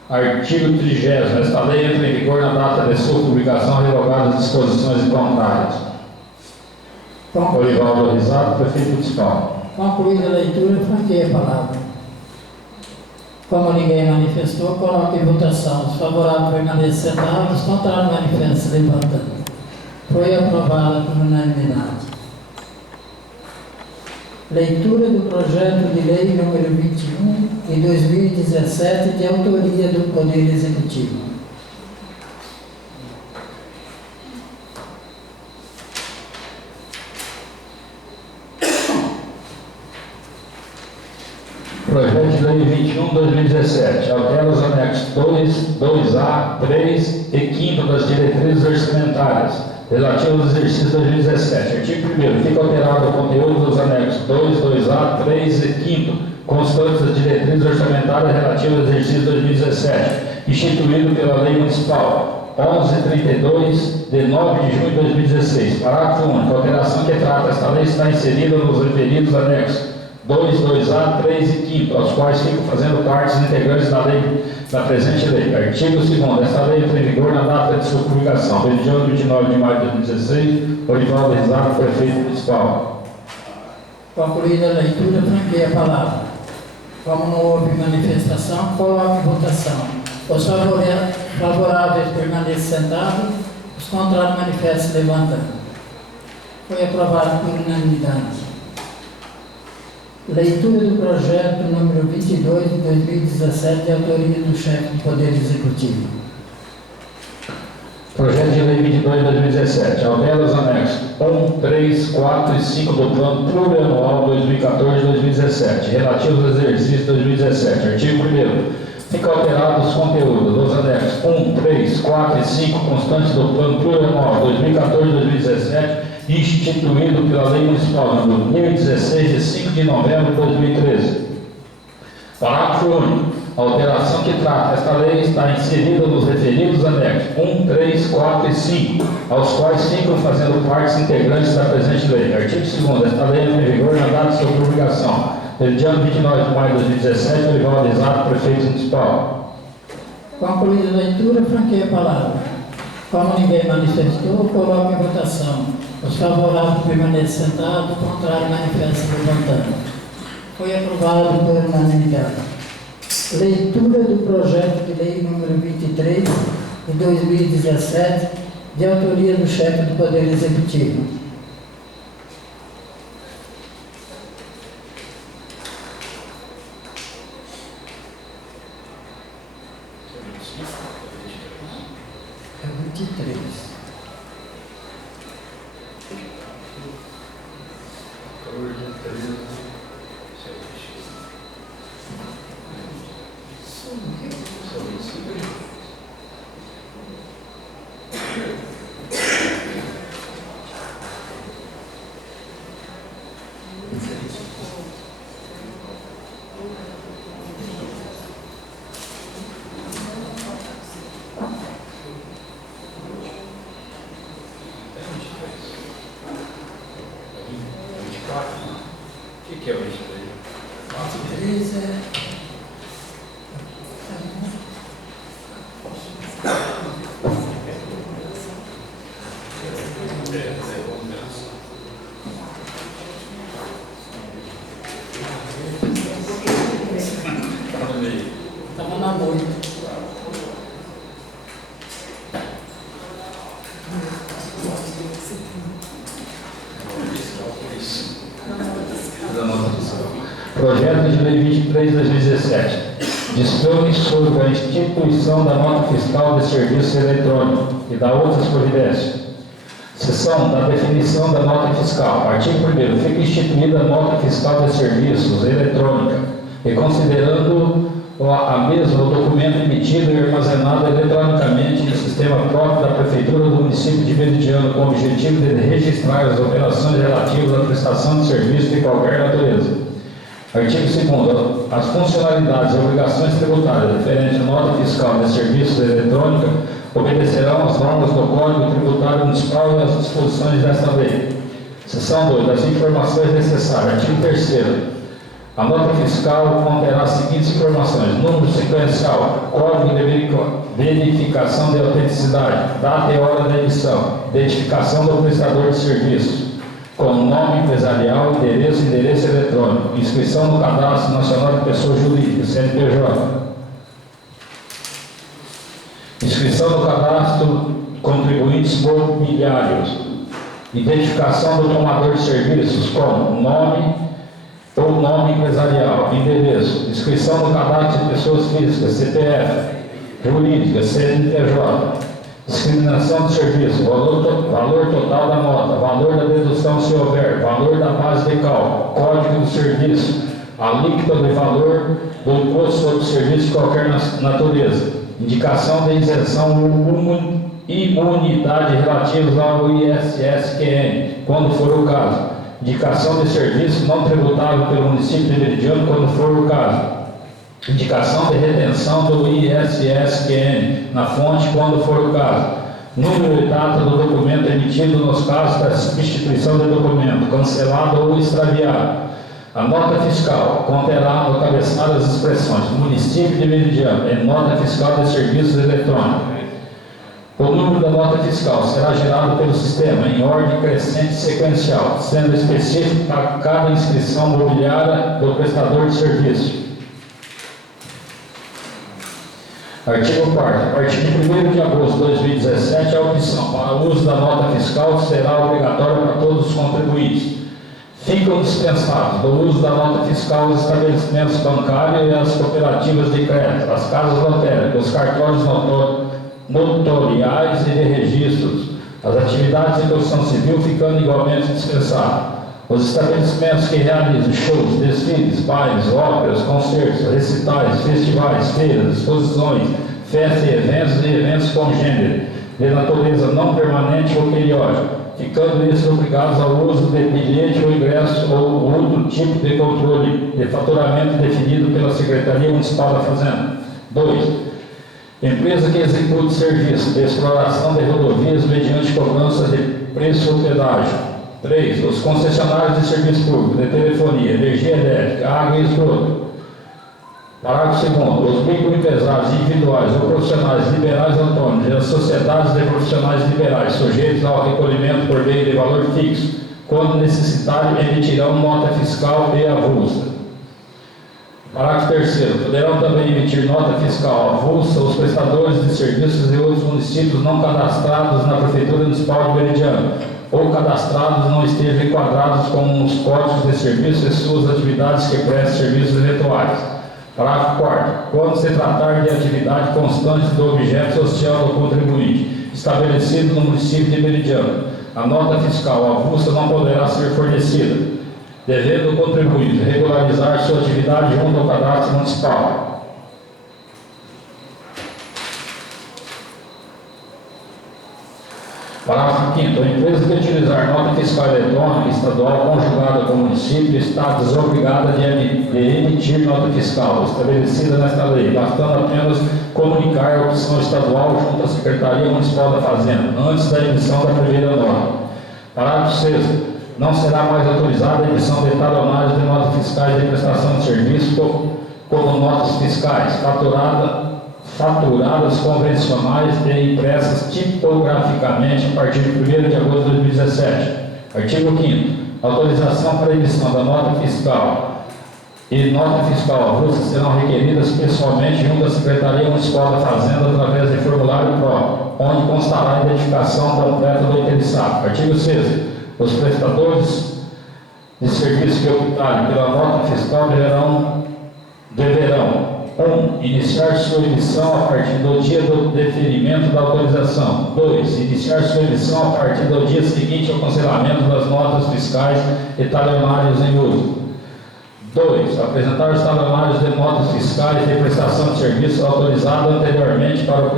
Artigo 30º. Esta lei entra em vigor na data de sua publicação, revogadas as disposições contrárias. Olivaldo Risato, prefeito municipal. Concluída a leitura, franqueie a palavra. Como ninguém manifestou, coloque em votação. Os favoráveis permanecem sentados, os contrários manifestam-se levantando. Foi aprovada por unanimidade. Leitura do projeto de lei número 21 de 2017, de autoria do Poder Executivo. Projeto de Lei 21/2017 altera os anexos 2, 2A, 3 e 5 das diretrizes orçamentárias relativas ao exercício 2017. Artigo 1º. Fica alterado o conteúdo dos anexos 2, 2A, 3 e 5 constantes das diretrizes orçamentárias relativas ao exercício 2017, instituído pela Lei Municipal 1132, de 9 de junho de 2016. Parágrafo único. A alteração que trata esta lei está inserida nos referidos anexos 2, 2A, 3 e 5, aos quais ficam fazendo parte os integrantes da presente lei. Artigo 2º. Esta lei entra em vigor na data de sua publicação. Região 29 de maio de 2016, Orivaldo Risato, prefeito municipal. Concluída a leitura, franqueia a palavra. Como não houve manifestação, coloque em votação. Os favoráveis permaneçam sentados, os contrários manifestem levantando. Foi aprovado por unanimidade. Leitura do projeto número 22 de 2017, de autoria do chefe do Poder Executivo. Projeto de Lei 22 de 2017 altera os anexos 1, 3, 4 e 5 do Plano Plurianual 2014-2017, relativos ao exercício 2017. Artigo 1º. Fica alterados os conteúdos dos anexos 1, 3, 4 e 5 constantes do Plano Plurianual 2014-2017, instituído pela Lei Municipal número 1016, de 5 de novembro de 2013. Parágrafo único. A alteração que trata esta lei está inserida nos referidos anexos 1, 3, 4 e 5, aos quais ficam fazendo parte os integrantes da presente lei. Artigo 2º. Esta lei entra em vigor na data de sua publicação. Dia 29 de maio de 2017, Orivaldo Risato, prefeito municipal. Concluída a leitura, franqueia a palavra. Como ninguém manifestou, coloque em votação. Os favoráveis permanecem sentados, o contrário manifestam levantando. Foi aprovado por unanimidade. Leitura do projeto de lei número 23 de 2017, de autoria do chefe do Poder Executivo. É 23. O que é o 23? 23 é... Estava na moita. Projeto de Lei 23 de 2017 dispõe sobre a instituição da nota fiscal de serviço eletrônico e da outras providências. Seção da definição da nota fiscal. Artigo 1º. Fica instituída a nota fiscal de serviços eletrônica e considerando a mesma o documento emitido e armazenado eletronicamente no sistema próprio da Prefeitura do município de Meridiano, com o objetivo de registrar as operações relativas à prestação de serviço de qualquer natureza. Artigo 2º. As funcionalidades e obrigações tributárias referentes à nota fiscal de serviços eletrônica obedecerão às normas do Código Tributário Municipal e às disposições desta lei. Seção 2. Das informações necessárias. Artigo 3º. A nota fiscal conterá as seguintes informações: número sequencial, código de verificação de autenticidade, data e hora da emissão, identificação do prestador de serviços, com nome empresarial, endereço eletrônico, inscrição no Cadastro Nacional de Pessoas Jurídicas, CNPJ, inscrição no Cadastro Contribuintes Mobiliários, identificação do tomador de serviços, como nome ou nome empresarial, endereço, inscrição no cadastro de pessoas físicas, CPF, jurídica, CNPJ, discriminação de serviço, valor total da nota, valor da dedução se houver, valor da base de cálculo, código do serviço, alíquota de valor do imposto sobre serviço de qualquer natureza, indicação de isenção ou imunidade relativos ao ISSQN, quando for o caso, indicação de serviço não tributável pelo município de Meridiano, quando for o caso, indicação de retenção do ISSQN na fonte, quando for o caso, número e data do documento emitido nos casos da substituição de documento, cancelado ou extraviado. A nota fiscal conterá no cabeçalho as expressões município de Meridiano em nota fiscal de serviços eletrônicos. O número da nota fiscal será gerado pelo sistema em ordem crescente sequencial, sendo específico para cada inscrição mobiliária do prestador de serviço. Artigo 4º. A partir de 1º de agosto de 2017, a opção para o uso da nota fiscal será obrigatória para todos os contribuintes. Ficam dispensados do uso da nota fiscal os estabelecimentos bancários e as cooperativas de crédito, as casas lotéricas, os cartórios notoriais e de registros, as atividades de construção civil ficando igualmente dispensadas. Os estabelecimentos que realizam shows, desfiles, bailes, óperas, concertos, recitais, festivais, feiras, exposições, festas e eventos congêneros, de natureza não permanente ou periódica, ficando eles obrigados ao uso de bilhete ou ingresso ou outro tipo de controle de faturamento definido pela Secretaria Municipal da Fazenda. 2. Empresa que execute serviço de exploração de rodovias mediante cobrança de preço ou pedágio. 3. Os concessionários de serviço público, de telefonia, energia elétrica, água e esgoto. Parágrafo 2º. Os microempresários individuais ou profissionais liberais autônomos e as sociedades de profissionais liberais sujeitos ao recolhimento por meio de valor fixo, quando necessário, emitirão nota fiscal e avulsa. Parágrafo 3º. Poderão também emitir nota fiscal avulsa os prestadores de serviços de outros municípios não cadastrados na Prefeitura Municipal de Meridiano ou cadastrados não estejam enquadrados com os códigos de serviço e suas atividades que prestem serviços eventuais. Parágrafo 4º. Quando se tratar de atividade constante do objeto social do contribuinte, estabelecido no município de Meridiano, a nota fiscal avulsa não poderá ser fornecida, devendo o contribuinte regularizar sua atividade junto ao cadastro municipal. Parágrafo 5º. A empresa que utilizar nota fiscal eletrônica estadual conjugada com o município está desobrigada de emitir nota fiscal estabelecida nesta lei, bastando apenas comunicar a opção estadual junto à Secretaria Municipal da Fazenda, antes da emissão da primeira nota. Parágrafo 6º. Não será mais autorizada a emissão de talonários de notas fiscais de prestação de serviço como notas fiscais faturadas convencionais e impressas tipograficamente a partir de 1º de agosto de 2017. Artigo 5º. Autorização para emissão da nota fiscal e nota fiscal avulsa serão requeridas pessoalmente junto à Secretaria Municipal da Fazenda através de formulário próprio, onde constará a identificação completa do interessado. Artigo 6º. Os prestadores de serviço que optarem pela nota fiscal deverão 1. Iniciar sua emissão a partir do dia do deferimento da autorização. 2. Iniciar sua emissão a partir do dia seguinte ao cancelamento das notas fiscais e talionários em uso. 2. Apresentar os talionários de notas fiscais de prestação de serviço autorizado anteriormente para o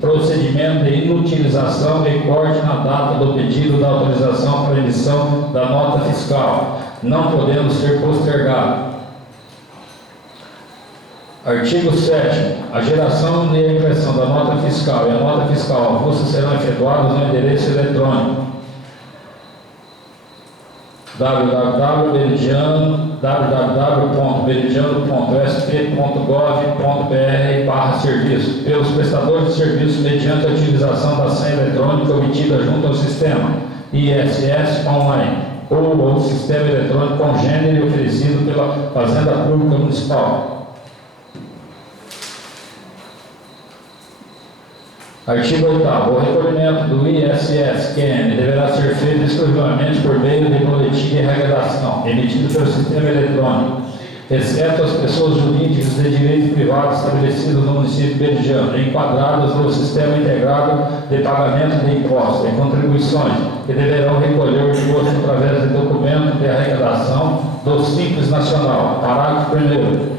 procedimento de inutilização e corte na data do pedido da autorização para emissão da nota fiscal, não podendo ser postergado. Artigo 7º. A geração e a impressão da nota fiscal e a nota fiscal avulsa serão efetuadas no endereço eletrônico www.meridiano.sp.gov.br/serviço pelos prestadores de serviço mediante a utilização da senha eletrônica obtida junto ao sistema ISS Online ou o sistema eletrônico congênere oferecido pela Fazenda Pública Municipal. Artigo 8º. O recolhimento do ISS-QN deverá ser feito exclusivamente por meio de boletim de arrecadação, emitido pelo sistema eletrônico, exceto as pessoas jurídicas de direito privado estabelecidas no município de Beridiana, enquadradas no sistema integrado de pagamento de impostos e contribuições, que deverão recolher o imposto através de documento de arrecadação do Simples Nacional. Parágrafo 1º.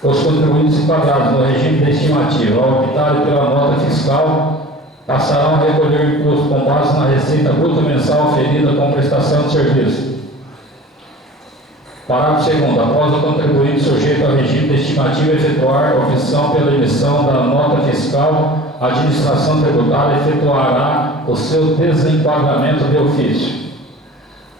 Os contribuintes enquadrados no regime de estimativa, ao optarem pela nota fiscal, passarão a recolher o imposto com base na receita bruta mensal oferida com prestação de serviço. Parágrafo 2º. Após o contribuinte sujeito ao regime de estimativa efetuar opção pela emissão da nota fiscal, a administração tributária efetuará o seu desenquadramento de ofício.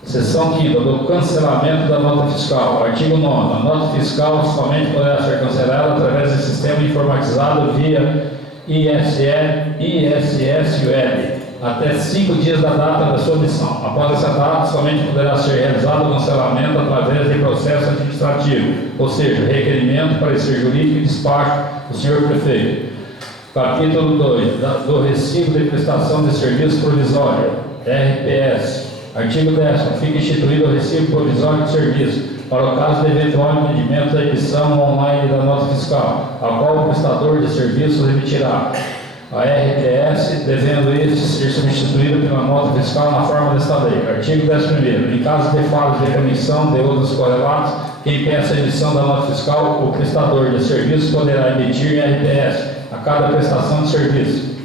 Seção 5ª, do cancelamento da nota fiscal. Artigo 9º. A nota fiscal somente poderá ser cancelada através de sistema informatizado via ISS Web, até 5 dias da data da sua emissão. Após essa data, somente poderá ser realizado o cancelamento através de processo administrativo, ou seja, requerimento, parecer jurídico e despacho do senhor prefeito. Capítulo 2, do recibo de prestação de serviço provisório, RPS. Artigo 10º. Fica instituído o recibo provisório de serviço, para o caso de eventual impedimento da emissão online da nota fiscal, a qual o prestador de serviços emitirá a RPS, devendo este ser substituído pela nota fiscal na forma desta lei. Artigo 11º. Em caso de falha de emissão de outros correlatos que impeça a emissão da nota fiscal, o prestador de serviços poderá emitir RPS a cada prestação de serviço.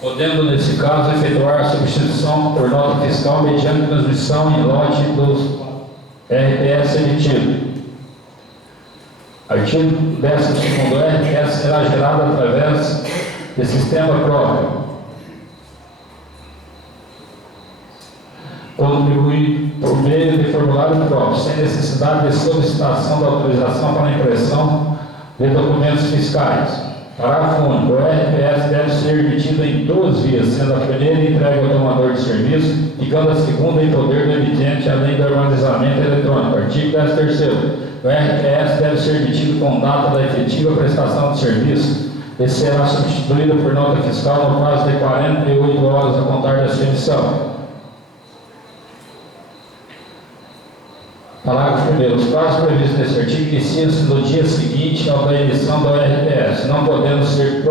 Podendo, nesse caso, efetuar a substituição por nota fiscal mediante transmissão em lote dos RPS emitido. Artigo 12º. O RPS será gerado através de sistema próprio, contribuir por meio de formulário próprio, sem necessidade de solicitação da autorização para a impressão de documentos fiscais. Parágrafo único. O RPS deve ser emitido em 2 vias, sendo a primeira entregue ao tomador de serviço, ficando a segunda em poder do emitente, além do armazenamento eletrônico. Artigo 13º. O RPS deve ser emitido com data da efetiva prestação de serviço e será substituído por nota fiscal no prazo de 48 horas a contar da sua emissão. Parágrafo 1º. Os prazos previstos neste artigo iniciam-se no dia seguinte ao da emissão do RPS, não podendo ser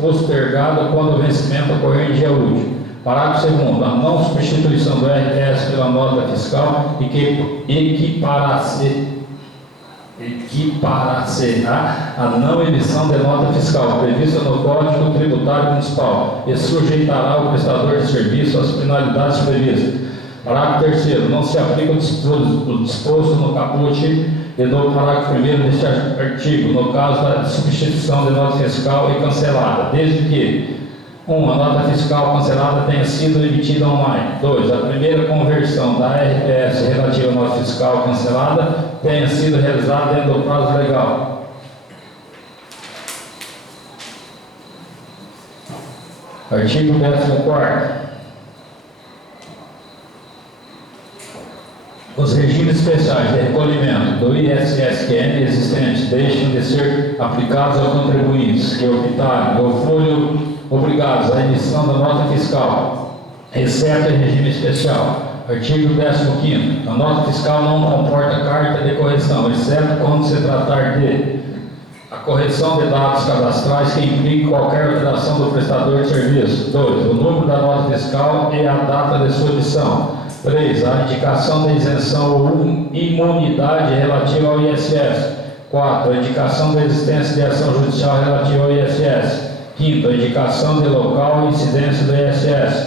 postergado quando o vencimento ocorrer em dia útil. Parágrafo 2º. A não substituição do RPS pela nota fiscal equipará a não emissão de nota fiscal prevista no Código Tributário Municipal e sujeitará o prestador de serviço às penalidades previstas. Parágrafo 3º. Não se aplica o disposto no caput e no parágrafo 1º deste artigo, no caso da substituição de nota fiscal e cancelada, desde que 1. A nota fiscal cancelada tenha sido emitida online. 2. A primeira conversão da RPS relativa à nota fiscal cancelada tenha sido realizada dentro do prazo legal. Artigo 14º. Os regimes especiais de recolhimento do ISS-QN existentes deixam de ser aplicados aos contribuintes que optarem ou forem obrigados à emissão da nota fiscal, exceto em regime especial. Artigo 15º. A nota fiscal não comporta carta de correção, exceto quando se tratar de a correção de dados cadastrais que implique qualquer alteração do prestador de serviço. 2. O número da nota fiscal e a data de sua emissão. 3. A indicação da isenção ou imunidade relativa ao ISS. 4. A indicação da existência de ação judicial relativa ao ISS. 5. A indicação de local e incidência do ISS.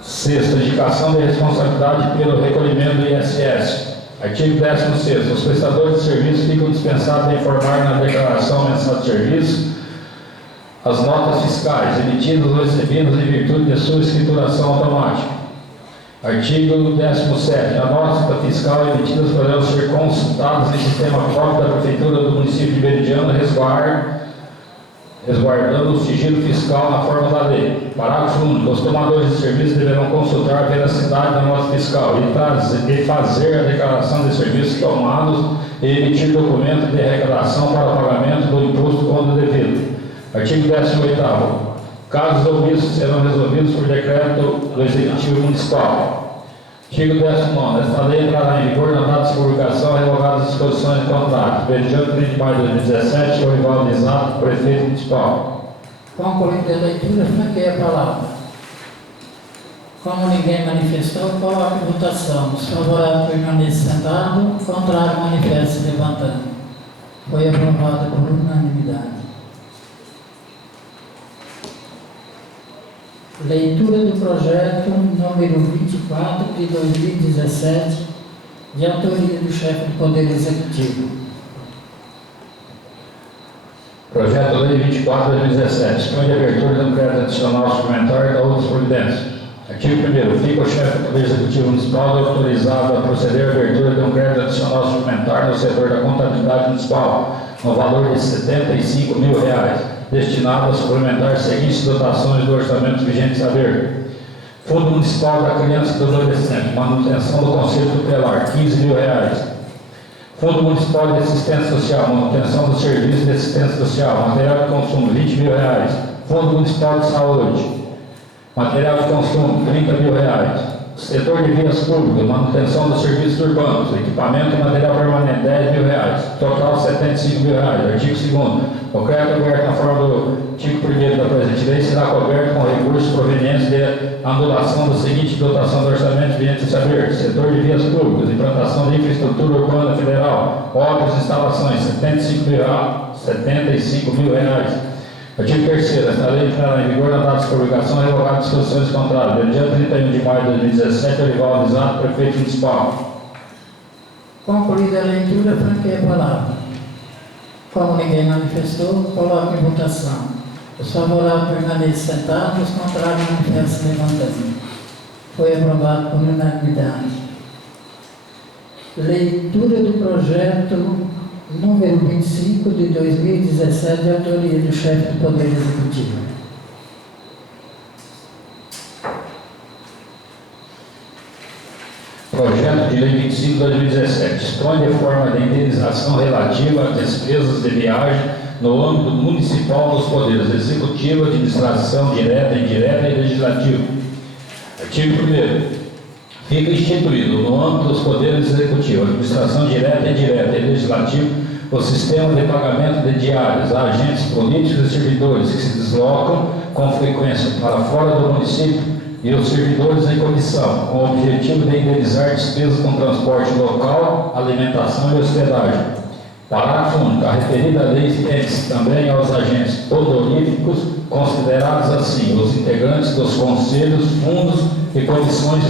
6. A indicação de responsabilidade pelo recolhimento do ISS. Artigo 16º. Os prestadores de serviço ficam dispensados de informar na declaração mensal de serviço as notas fiscais emitidas ou recebidas em virtude de sua escrituração automática. Artigo 17º. A nota fiscal emitidas poderão ser consultadas em sistema próprio da Prefeitura do município de Beridiana, resguardo resguardando o sigilo fiscal na forma da lei. Parágrafo único. Os tomadores de serviço deverão consultar a veracidade da nota fiscal e fazer a declaração de serviços tomados e emitir documento de arrecadação para o pagamento do imposto quando devido. Artigo 18º. Casos omissos serão resolvidos por decreto do Executivo Municipal. Artigo 19º. Esta lei entrará em vigor na data de publicação revogadas as disposições do contrato. Mediante 30 de maio de 2017, Orivaldo Exato, prefeito municipal. Concluída a leitura, franqueia a palavra. Como ninguém manifestou, coloque em votação. Os favoráveis permaneçam sentados, o contrário manifeste levantando. Foi aprovada por unanimidade. Leitura do projeto número 24 de 2017, de autoria do chefe do Poder Executivo. Projeto Lei 24 de 2017. Dispõe de abertura de um crédito adicional suplementar e da outras providências. Artigo 1º. Fica o chefe do Poder Executivo Municipal autorizado a proceder à abertura de um crédito adicional suplementar no setor da contabilidade municipal, no valor de R$ 75 mil, destinado a suplementar as seguintes dotações do orçamento vigente a ver: Fundo Municipal da Criança e do Adolescente, manutenção do Conselho Tutelar, R$ 15 mil. Fundo Municipal de Assistência Social, manutenção do Serviço de Assistência Social, material de consumo, R$ 20 mil. Fundo Municipal de Saúde, material de consumo, R$ 30 mil. Setor de vias públicas, manutenção dos serviços urbanos, equipamento e material permanente, R$ 10 mil. Total, R$ 75 mil. Artigo 2º. O crédito coberto na forma do artigo 1º da presente lei será coberto com recursos provenientes de anulação da seguinte dotação do orçamento vigente a saber: setor de vias públicas, implantação de infraestrutura urbana federal, obras e instalações, R$ 75 mil. Artigo 3º. Esta lei entrará em vigor na data de publicação e revogar disposições contrárias. No dia 31 de maio de 2017, Orivaldo Exato, prefeito municipal. Concluída a leitura, franqueia a palavra. Como ninguém manifestou, coloque em votação. Os favoráveis permanecem sentados, os contrários manifestam levantando. Foi aprovado por unanimidade. Leitura do projeto número 25 de 2017, de autoria do chefe do Poder Executivo. Projeto de Lei 25 de 2017. Dispõe de forma de indenização relativa a despesas de viagem no âmbito municipal dos poderes executivo, administração direta, indireta e legislativo. Artigo 1º. Fica instituído no âmbito dos poderes executivo, administração direta, indireta e legislativo o sistema de pagamento de diárias a agentes políticos e servidores que se deslocam com frequência para fora do município e os servidores em comissão, com o objetivo de indenizar despesas com transporte local, alimentação e hospedagem. Parágrafo único. A referida lei estende-se também aos agentes honoríficos, considerados assim os integrantes dos conselhos, fundos e comissões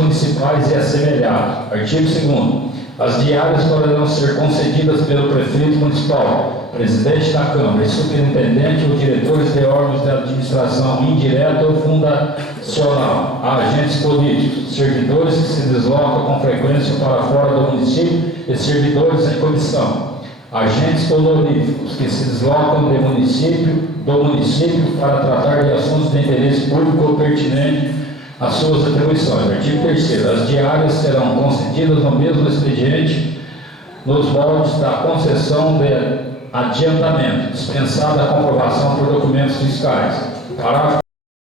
municipais e assemelhados. Artigo 2º. As diárias poderão ser concedidas pelo prefeito municipal, presidente da Câmara e superintendente ou diretores de órgãos de administração indireta ou fundacional, a agentes políticos, servidores que se deslocam com frequência para fora do município e servidores em comissão, agentes honoríficos que se deslocam do município para tratar de assuntos de interesse público ou pertinente às suas atribuições. Artigo 3º. As diárias serão concedidas no mesmo expediente nos moldes da concessão de adiantamento, dispensada a comprovação por documentos fiscais. Parágrafo